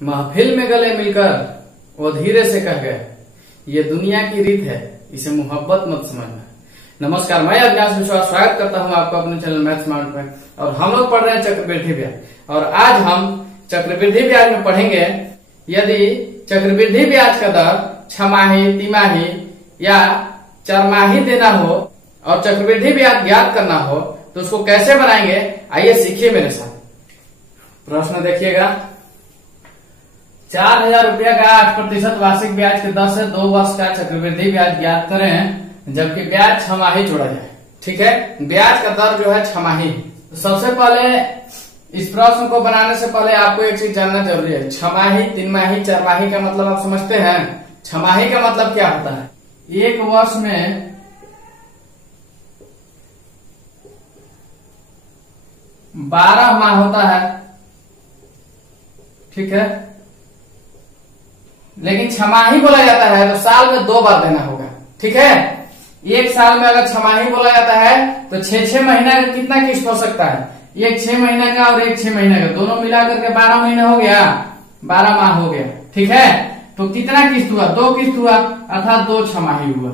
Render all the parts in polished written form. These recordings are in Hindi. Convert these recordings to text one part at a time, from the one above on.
महफिल में गले मिलकर वो धीरे से कह गए, ये दुनिया की रीत है, इसे मोहब्बत मत समझना। नमस्कार, मैं अविनाश विश्वास स्वागत करता हूं आपको अपने चैनल मैथ स्मार्ट में। और हम लोग पढ़ रहे हैं चक्रवृद्धि ब्याज। और आज हम चक्रवृद्धि ब्याज में पढ़ेंगे, यदि चक्रवृद्धि ब्याज का दर छमाही, तिमाही या चारमाही देना हो और चक्रवृद्धि ब्याज ज्ञात करना हो तो उसको कैसे बनाएंगे, आइए सीखिए मेरे साथ। प्रश्न देखिएगा, 4000 रुपया का 8% वार्षिक ब्याज के दर से 2 वर्ष का चक्रवृद्धि ब्याज ज्ञात करें जबकि ब्याज छमाही जोड़ा जाए। ठीक है, ब्याज का दर जो है छमाही। तो सबसे पहले इस प्रश्न को बनाने से पहले आपको एक चीज जानना जरूरी है। छमाही, तिमाही, चारमाही का मतलब आप समझते हैं? छमाही का मतलब क्या होता है? एक वर्ष में 12 माह होता है, ठीक है, लेकिन छमाही बोला जाता है तो साल में 2 बार देना होगा। ठीक है, एक साल में अगर छमाही बोला जाता है तो 6 महीना का कितना किस्त हो सकता है? एक 6 महीना का और एक 6 महीना का, दोनों मिलाकर के 12 महीना हो गया, 12 माह हो गया। ठीक है, तो कितना किस्त हुआ? 2 किस्त हुआ, अर्थात 2 छमाही हुआ।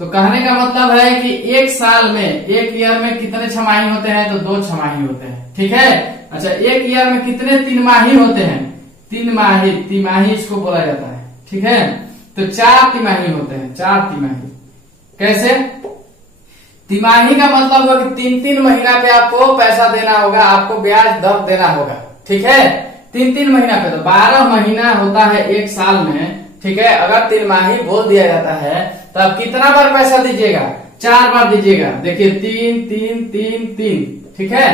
तो कहने का मतलब है कि एक साल में, एक ईयर में कितने छमाही होते हैं? तो 2 छमाही होते हैं। ठीक है, अच्छा, एक ईयर में कितने तिमाही होते हैं? 3 माही, तिमाही इसको बोला जाता है। ठीक है, तो 4 तिमाही होते हैं, 4 तिमाही। कैसे? तिमाही का मतलब होगा कि 3-3 महीना पे आपको पैसा देना होगा, आपको ब्याज दर देना होगा। ठीक है, 3-3 महीना पे, तो 12 महीना होता है एक साल में। ठीक है, अगर तिमाही बोल दिया जाता है तो आप कितना बार पैसा दीजिएगा? 4 बार दीजिएगा। देखिए, 3 3 3 3, ठीक है,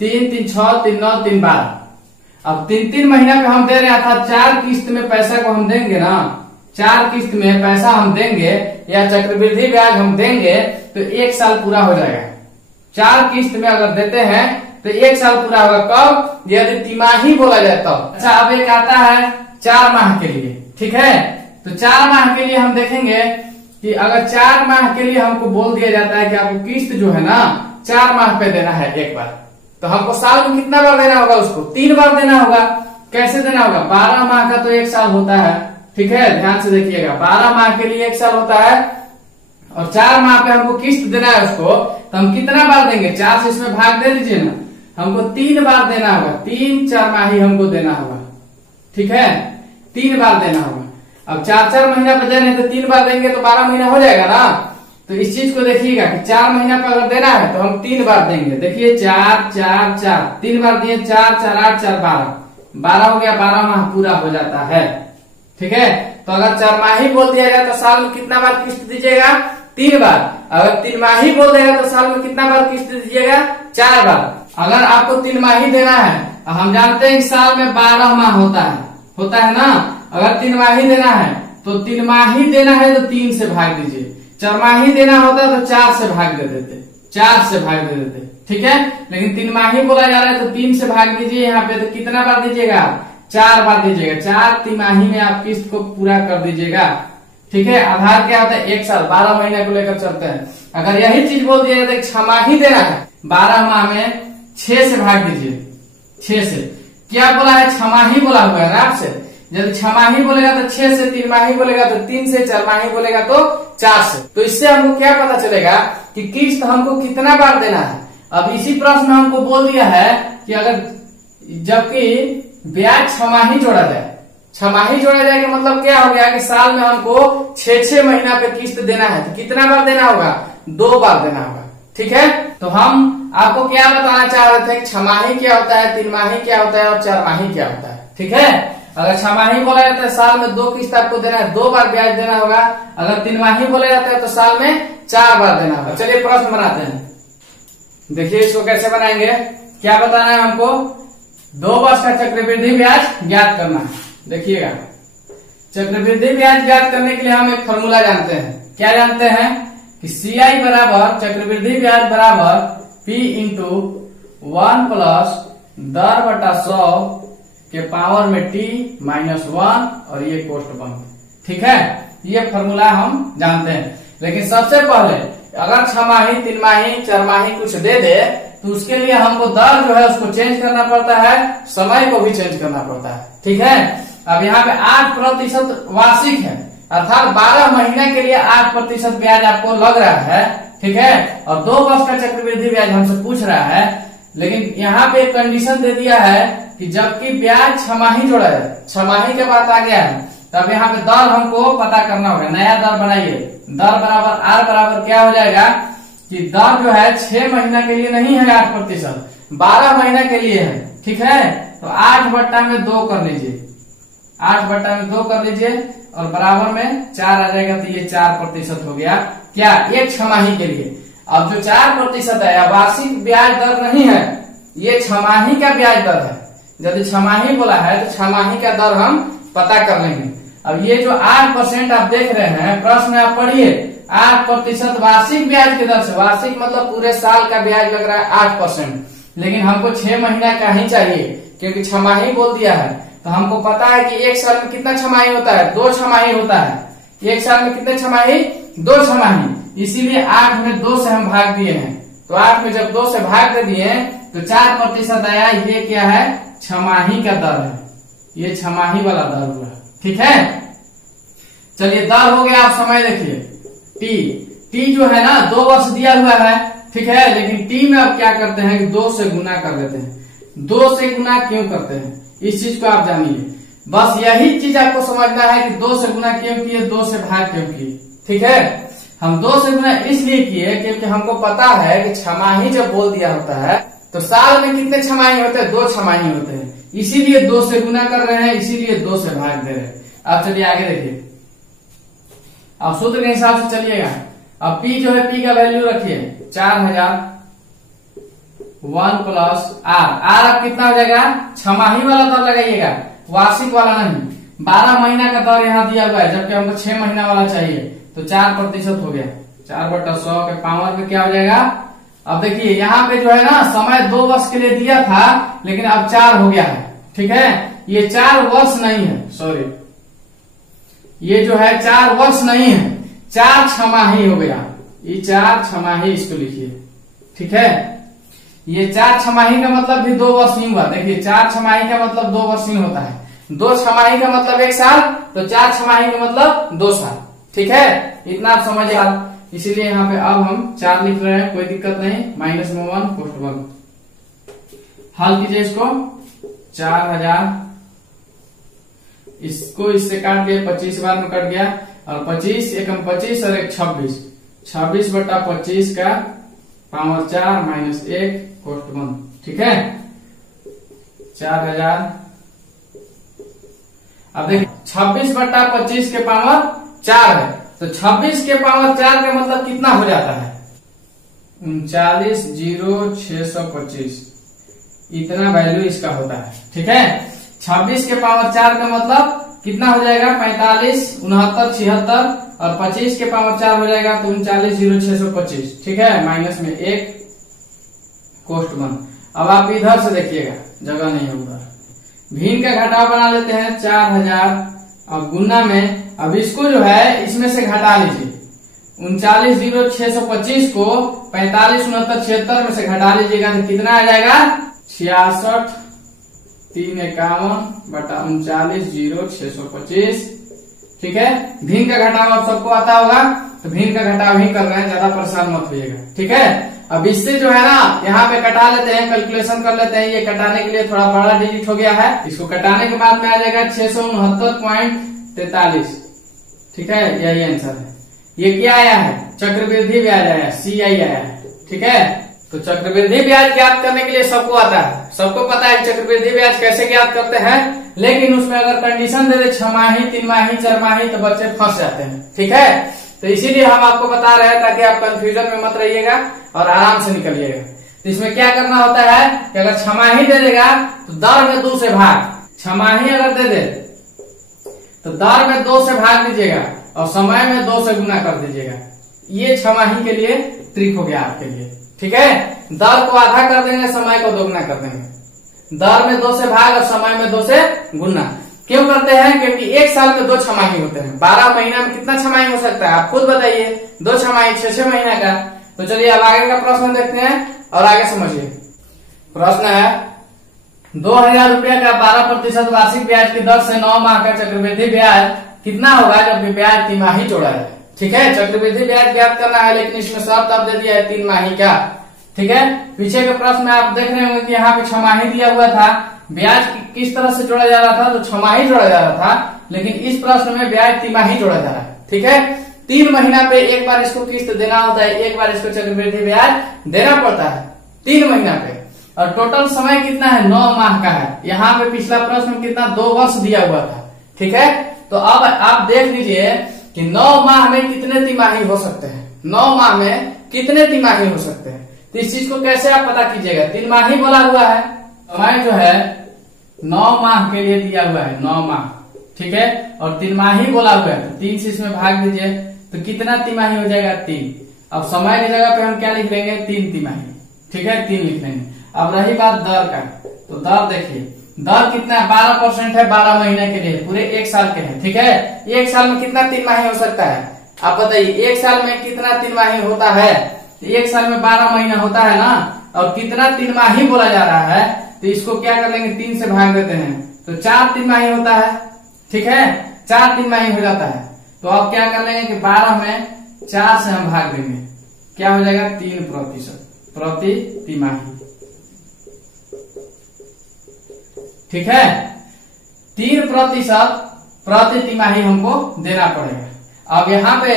3 3 6 3 9 3 12। अब 3-3 महीना पे हम दे रहे हैं, अर्थात 4 किस्त में पैसा को हम देंगे ना, 4 किस्त में पैसा हम देंगे या चक्रवृद्धि ब्याज हम देंगे तो 1 साल पूरा हो जाएगा। 4 किस्त में अगर देते हैं तो 1 साल पूरा होगा। कब? यदि तिमाही बोला जाए तो। अच्छा, अब एक आता है 4 माह के लिए। ठीक है, तो 4 माह के लिए हम देखेंगे कि अगर 4 माह के लिए हमको बोल दिया जाता है कि आपको किस्त जो है ना 4 माह पे देना है एक बार, तो हमको साल में कितना बार देना होगा? उसको 3 बार देना होगा। कैसे देना होगा? 12 माह का तो 1 साल होता है। ठीक है, ध्यान से देखिएगा, 12 माह के लिए 1 साल होता है और 4 माह पे हमको किस्त देना है उसको, तो हम कितना बार देंगे? 4 से इसमें भाग दे दीजिए ना, हमको 3 बार देना होगा। 3 4 हमको देना होगा। ठीक है, 3 बार देना होगा। अब 4-4 महीना पे दे रहे हैं तो 3 बार देंगे तो 12 महीना हो जाएगा ना। तो इस चीज को देखिएगा कि 4 महीना पे अगर देना है तो हम 3 बार देंगे। देखिए, 4 4 4, 3 बार दिए, 4 4 8 4 12 हो गया, 12 माह पूरा हो जाता है। ठीक है, तो अगर 4 माही बोल दिया जाए तो साल में कितना बार किस्त दीजिएगा? 3 बार। अगर 3 माही बोल देगा तो साल में कितना बार किस्त दीजिएगा? 4 बार। अगर आपको 3 माही देना है, हम जानते हैं कि साल में 12 माह होता है ना। अगर 3 माही देना है तो 3 माही देना है तो 3 से भाग दीजिए। 4 माही देना होता तो 4 से भाग दे देते, 4 से भाग दे देते। ठीक है, लेकिन 3 माही बोला जा रहा है तो 3 से भाग दीजिए यहाँ पे। तो कितना बार दीजिएगा? 4 बार दीजिएगा। 4 तिमाही में आप किस्त को पूरा कर दीजिएगा। ठीक है, आधार क्या होता है? 1 साल, 12 महीने को लेकर चलते हैं। अगर यही चीज बोल दिया जाता है 6 माही देना है, 12 माह में 6 से भाग दीजिए। 6 से क्या बोला है? छमाही बोला हुआ है ना आपसे। यदि 6 माही बोलेगा तो 6 से, 3 माही बोलेगा तो 3 से, 4 माही बोलेगा तो 4 से। तो इससे हमको क्या पता चलेगा कि किस्त हमको कितना बार देना है। अब इसी प्रश्न में हमको बोल दिया है कि अगर जबकि ब्याज 6 माही जोड़ा जाए, 6 माही जोड़ा जाए का मतलब क्या हो गया कि साल में हमको 6 महीना पे किस्त देना है। तो कितना बार देना होगा? 2 बार देना होगा। ठीक है, तो हम आपको क्या बताना चाह रहे थे कि 6 माही क्या होता है, 3 माही क्या होता है और 4 माही क्या होता है। ठीक है, अगर 6 माही बोला जाता है साल में 2 किस्त आपको देना है, 2 बार ब्याज देना होगा। अगर 3 माही बोला जाता है तो साल में 4 बार देना होगा। चलिए प्रश्न बनाते हैं। देखिए इसको कैसे बनाएंगे, क्या बताना है हमको? 2 वर्ष का चक्रवृद्धि ब्याज ज्ञात करना है। देखिएगा, चक्रवृद्धि ब्याज ज्ञात करने के लिए हम एक फॉर्मूला जानते हैं। क्या जानते हैं? कि CI बराबर चक्रवृद्धि ब्याज बराबर P इंटू 1 प्लस दर बटा 100 के पावर में T माइनस 1 और ये कोष्ट बंद। ठीक है, ये फॉर्मूला हम जानते हैं। लेकिन सबसे पहले अगर 6 माही, 3 माही, 4 माही कुछ दे दे तो उसके लिए हमको दर जो है उसको चेंज करना पड़ता है, समय को भी चेंज करना पड़ता है। ठीक है, अब यहाँ पे 8% वार्षिक है, अर्थात 12 महीने के लिए 8% ब्याज आपको लग रहा है। ठीक है, और 2 वर्ष का चक्रवृद्धि ब्याज हमसे पूछ रहा है, लेकिन यहाँ पे एक कंडीशन दे दिया है कि जबकि ब्याज छमाही जोड़ा है, छमाही के बाद आ गया है, तब यहाँ पे दर हमको पता करना होगा। नया दर बनाइए, दर बराबर आर बराबर क्या हो जाएगा कि दर जो है 6 महीना के लिए नहीं है 8%, 12 महीना के लिए है। ठीक है, तो 8/2 कर लीजिए, 8/2 कर लीजिए और बराबर में 4 आ जाएगा, तो ये 4% हो गया क्या, एक छमाही के लिए। अब जो 4% है वार्षिक ब्याज दर नहीं है, ये छमाही का ब्याज दर है। यदि छमाही बोला है तो छमाही का दर हम पता कर लेंगे। अब ये जो 8% आप देख रहे हैं, प्रश्न में आप पढ़िए 8% वार्षिक ब्याज की दर से, वार्षिक मतलब पूरे साल का ब्याज लग रहा है 8%, लेकिन हमको 6 महीना का ही चाहिए क्योंकि छमाही बोल दिया है। तो हमको पता है कि एक साल में कितना छमाही होता है, 2 छमाही होता है। एक साल में कितने छमाही, 2 छमाही, इसीलिए 8 में 2 से हम भाग दिए हैं। तो 8 में जब 2 से भाग दे दिए तो 4% आया। ये क्या है, छमाही का दर है, ये छमाही वाला दर हुआ। ठीक है, चलिए दर हो गया। आप समय देखिए, टी जो है ना 2 वर्ष दिया हुआ है। ठीक है, लेकिन टी में अब क्या करते हैं कि 2 से गुना कर देते हैं। 2 से गुना क्यों करते हैं, इस चीज को आप जानिए। बस यही चीज आपको समझना है कि 2 से गुना क्यों किए, 2 से भाग क्यों किए। ठीक है, हम 2 से गुना इसलिए किए क्योंकि हमको पता है कि छमाही जब बोल दिया होता है तो साल में कितने छमाही होते हैं, 2 छमाही होते हैं, इसीलिए 2 से गुना कर रहे हैं, इसीलिए 2 से भाग दे रहे हैं। अब चलिए आगे देखिए, अब सूत्र के हिसाब से चलिएगा। अब P जो है, P का वैल्यू रखिए 4000 1 प्लस आर अब कितना हो जाएगा, छमाही वाला दर लगाइएगा, वार्षिक वाला नहीं। 12 महीना का दर यहाँ दिया हुआ है, जबकि हमको 6 महीना वाला चाहिए, तो 4% हो गया। 4/100 के पावर में क्या हो जाएगा। अब देखिए यहाँ पे जो है ना समय 2 वर्ष के लिए दिया था, लेकिन अब 4 हो गया है। ठीक है, ये 4 वर्ष नहीं है, सॉरी, ये जो है 4 वर्ष नहीं है, 4 छमाही हो गया। ये 4 छमाही इसको लिखिए। ठीक है, ये 4 छमाही का मतलब भी 2 वर्ष नहीं हुआ। देखिए 4 छमाही का मतलब 2 वर्ष नहीं होता है, 2 छमाही का मतलब 1 साल, तो 4 छमाही का मतलब 2 साल। ठीक है, इतना आप समझ आ, इसीलिए यहाँ पे अब हम 4 लिख रहे हैं, कोई दिक्कत नहीं। -1 पोस्ट 1 हल कीजिए इसको। 4000 इसको इससे काट दिया, 25 बार में कट गया, और 25 एकम 25 और 1 26, 26/25 का पावर 4 -1 कोष्ट 1। ठीक है, 4000। अब देखिए 26/25 के पावर 4 है, तो 26 के पावर 4 का मतलब कितना हो जाता है, 39,0625, इतना वैल्यू इसका होता है। ठीक है, 26 के पावर 4 का मतलब कितना हो जाएगा, 45, 69, 76, और 25 के पावर 4 हो जाएगा तो 39,0625। ठीक है, माइनस में 1 कोष्ट 1। अब आप इधर से देखिएगा, जगह नहीं होगा, भिन्न का घटाव बना लेते हैं 4000। अब गुना में, अब इसको जो है इसमें से घटा लीजिए, 39,0625 को 45, 69, 76 में से घटा लीजिएगा तो कितना आ जाएगा, 66,351/39,0625। ठीक है, भिन्न का घटाव आप सबको आता होगा, तो भिन्न का घटाव ही कर रहे हैं, ज्यादा परेशान मत होइएगा। ठीक है, अब इससे जो है ना यहाँ पे कटा लेते हैं, कैलकुलेशन कर लेते हैं। ये कटाने के लिए थोड़ा बड़ा डिजिट हो गया है, इसको कटाने के बाद में आ जाएगा 669.43। ठीक है, यही आंसर है। ये क्या आया है, चक्रवृद्धि ब्याज आया, CI आया है। ठीक है, तो चक्रवृद्धि ब्याज ज्ञात करने के लिए सबको आता है, सबको पता है चक्रवृद्धि ब्याज कैसे ज्ञात करते हैं, लेकिन उसमें अगर कंडीशन दे दे 6 माही, 3 माही, 4 माही, तो बच्चे फंस जाते हैं। ठीक है, तो इसीलिए हम आपको बता रहे हैं ताकि आप कंफ्यूजन में मत रहिएगा और आराम से निकलिएगा। तो इसमें क्या करना होता है कि अगर 6 माही दे देगा तो दर में 2 से भाग, 6 माही अगर दे दे तो दर में 2 से भाग दीजिएगा और समय में 2 से गुना कर दीजिएगा। ये 6 माही के लिए ट्रिक हो गया आपके लिए। ठीक है, दर को आधा कर देंगे, समय को दोगुना कर देंगे। दर में 2 से भाग और समय में 2 से गुना क्यों करते हैं, क्योंकि एक साल में 2 छमाही होते हैं। 12 महीना में कितना छमाही हो सकता है, आप खुद बताइए, 2 छमाही 6 महीना का। तो चलिए अब आगे का प्रश्न देखते हैं। और आगे समझिए। प्रश्न है 2000 रुपया का 12% वार्षिक ब्याज की दर से 9 माह का चक्रवृद्धि ब्याज कितना होगा जबकि ब्याज तिमाही जोड़ा है। ठीक है, चक्रवृद्धि ब्याज ज्ञात करना है, लेकिन इसमें शर्त अब दे दिया है 3 माही का। ठीक है, पीछे के प्रश्न में आप देख रहे होंगे कि यहाँ पे 6 माही दिया हुआ था, ब्याज किस तरह से जोड़ा जा रहा था, तो 6 माही जोड़ा जा रहा था, लेकिन इस प्रश्न में ब्याज तिमाही जोड़ा जा रहा है। ठीक है, 3 महीना पे एक बार इसको किस्त देना होता है, एक बार इसको चक्रवृद्धि ब्याज देना पड़ता है 3 महीना पे। और टोटल समय कितना है, 9 माह का है। यहाँ पे पिछला प्रश्न में कितना, 2 वर्ष दिया हुआ था। ठीक है, तो अब आप देख लीजिए कि 9 माह में कितने तिमाही हो सकते हैं, 9 माह में कितने तिमाही हो सकते हैं। तो इस चीज को कैसे आप पता कीजिएगा, 3 माही बोला हुआ है, समय जो है 9 माह के लिए दिया हुआ है, 9 माह। ठीक है, और 3 माही बोला हुआ है, तो 3 से इसमें भाग दीजिए तो कितना तिमाही हो जाएगा, 3। अब समय की जगह पे हम क्या लिख लेंगे, 3 तिमाही। ठीक है, 3 लिख लेंगे। अब रही बात दर का, तो दर देखिए, दर कितना है, 12% है 12 महीने के लिए, पूरे 1 साल के हैं। ठीक है, 1 साल में कितना 3 माही हो सकता है, आप बताइए। 1 साल में कितना 3 माही होता है, 1 साल में 12 महीना होता है ना, और कितना 3 माही बोला जा रहा है, तो इसको क्या कर लेंगे, 3 से भाग देते हैं, तो 4 3 माही होता है। ठीक है, 4 3 माही हो जाता है। तो अब क्या कर लेंगे कि 12 में 4 से हम भाग देंगे, क्या हो जाएगा, 3% प्रति तिमाही। ठीक है, 3% प्रति तिमाही हमको देना पड़ेगा। अब यहाँ पे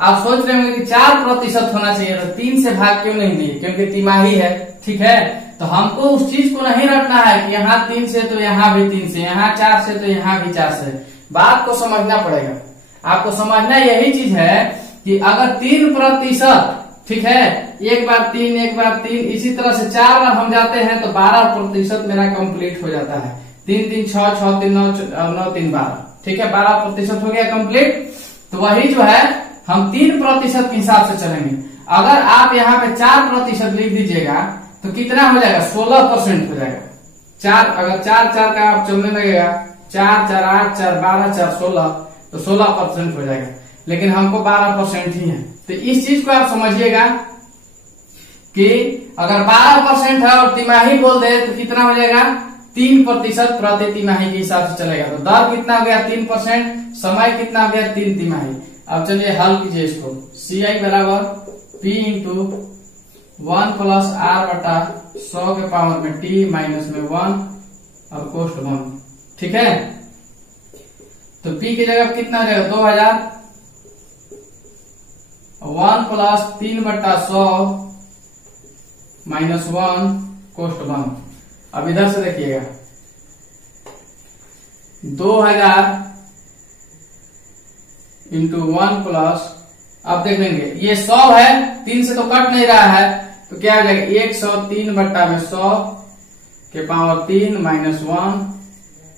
आप सोच रहे होंगे कि 4% होना चाहिए, तो 3 से भाग क्यों नहीं दिए, क्योंकि तिमाही है। ठीक है, तो हमको उस चीज को नहीं रखना है कि यहाँ 3 से तो यहाँ भी 3 से, यहाँ 4 से तो यहाँ भी 4 से। बात को समझना पड़ेगा, आपको समझना यही चीज है कि अगर 3%, ठीक है, एक बार 3 एक बार 3, इसी तरह से 4 बार हम जाते हैं तो 12% मेरा कंप्लीट हो जाता है। 3 3 6 6 3 9 9 3 12। ठीक है, 12% हो गया कंप्लीट। तो वही जो है हम 3% के हिसाब से चलेंगे। अगर आप यहाँ पे 4% लिख दीजिएगा तो कितना हो जाएगा, 16% हो जाएगा। 4 अगर 4 4 का आप चलने लगेगा, 4 4 8 4 12 4 16, तो 16% हो जाएगा, लेकिन हमको 12% ही है। तो इस चीज को आप समझिएगा कि अगर 12% है और तिमाही बोल दे तो कितना हो जाएगा, 3% प्रति तिमाही के हिसाब से चलेगा। तो दर कितना हो गया, 3%, समय कितना हो गया, 3 तिमाही। अब चलिए हल कीजिए इसको, CI बराबर P इंटू 1 प्लस R बटा 100 के पावर में T माइनस में 1 और कोष्ट 1। ठीक है, तो P की जगह कितना हो जाएगा, 2000, 1 प्लस 3 बटा 100 माइनस 1 कोष्ट 1। अब इधर से देखिएगा, 2000 इंटू 1 प्लस, अब देख लेंगे ये 100 है, 3 से तो कट नहीं रहा है, तो क्या हो जाएगा, 103 बट्टा में 100 के पावर 3 माइनस 1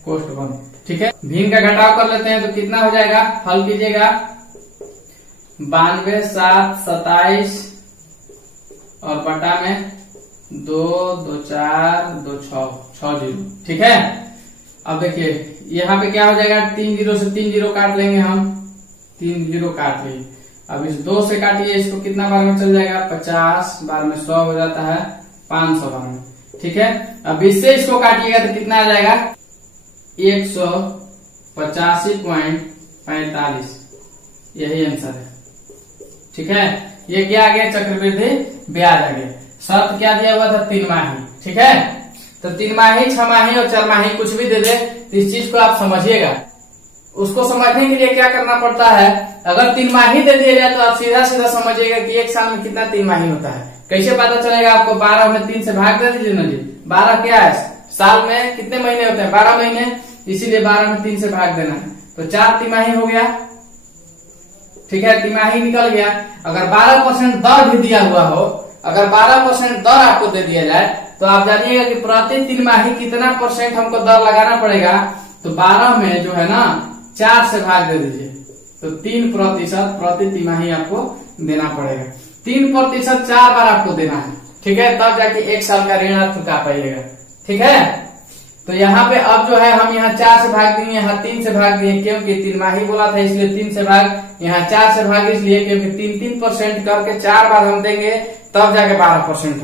कोष्ट 1। ठीक है, भिन्न का घटाव कर लेते हैं तो कितना हो जाएगा, हल कीजिएगा, 92 7 27 और बटा में 2 2 4 2 6 6 0। ठीक है, अब देखिए यहाँ पे क्या हो जाएगा, 3 0 से 3 0 काट लेंगे हम, 3 0 काट लिए। अब इस 2 से काटिए, इसको कितना बार में चल जाएगा, 50 बार में 100 हो जाता है, 500 बार में। ठीक है, अब इससे इसको काटिएगा तो कितना आ जाएगा, 185.45, यही आंसर है। ठीक है, ये क्या आ गया, चक्रवृद्धि ब्याज आ गया। शर्त क्या दिया हुआ था, 3 माही। ठीक है, तो 3 माही 6 माही और 4 माही कुछ भी दे दे, तो इस चीज को आप समझिएगा। उसको समझने के लिए क्या करना पड़ता है, अगर 3 माही दे दिया जाए तो आप सीधा सीधा समझिएगा कि 1 साल में कितना 3 माही होता है। कैसे पता चलेगा आपको, 12 में 3 से भाग दे दीजिए ना जी, 12 क्या है, साल में कितने महीने होते हैं, 12 महीने, इसीलिए 12 में 3 से भाग देना है, तो 4 तिमाही हो गया। ठीक है, तिमाही निकल गया। अगर 12% दर भी दिया हुआ हो, अगर 12% दर आपको दे दिया जाए तो आप जानिएगा कि प्रति तिमाही कितना % हमको दर लगाना पड़ेगा। तो 12 में जो है ना 4 से भाग दे दीजिए, तो 3% प्रति तिमाही आपको देना पड़ेगा। 3% 4 बार आपको देना है। ठीक है, तब जाके 1 साल का ऋण आप चुका पाइएगा। ठीक है, तो यहाँ पे अब जो है हम यहाँ 4 से भाग दिए, यहाँ 3 से भाग दिए, क्योंकि तिमाही बोला था इसलिए 3 से भाग, यहाँ 4 से भाग इसलिए क्योंकि 3% करके 4 बार हम देंगे तब जाके 12%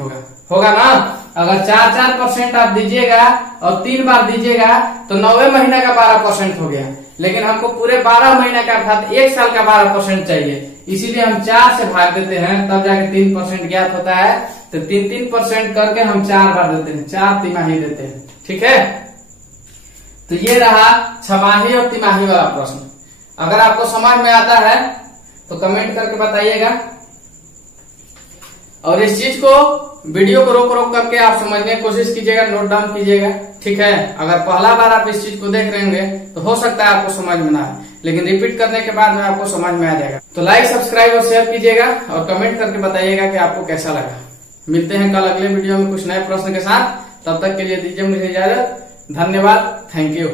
होगा ना। अगर 4% आप दीजिएगा और 3 बार दीजिएगा तो 9वें महीना का 12% हो गया, लेकिन हमको पूरे 12 महीना का अर्थात 1 साल का 12% चाहिए, इसीलिए हम 4 से भाग देते हैं तब जाके 3% ज्ञात होता है। तो 3% करके हम 4 बार देते हैं, 4 तिमाही देते हैं। ठीक है, तो ये रहा छमाही और तिमाही वाला प्रश्न। अगर आपको समझ में आता है तो कमेंट करके बताइएगा, और इस चीज को वीडियो को रोक रोक करके आप समझने की कोशिश कीजिएगा, नोट डाउन कीजिएगा। ठीक है, अगर पहला बार आप इस चीज को देख रहे होंगे तो हो सकता है आपको समझ में ना आए, लेकिन रिपीट करने के बाद में आपको समझ में आ जाएगा। तो लाइक, सब्सक्राइब और शेयर कीजिएगा और कमेंट करके बताइएगा कि आपको कैसा लगा। मिलते हैं कल अगले वीडियो में कुछ नए प्रश्न के साथ, तब तक के लिए दीजिए मुझे इजाजत। धन्यवाद, थैंक यू।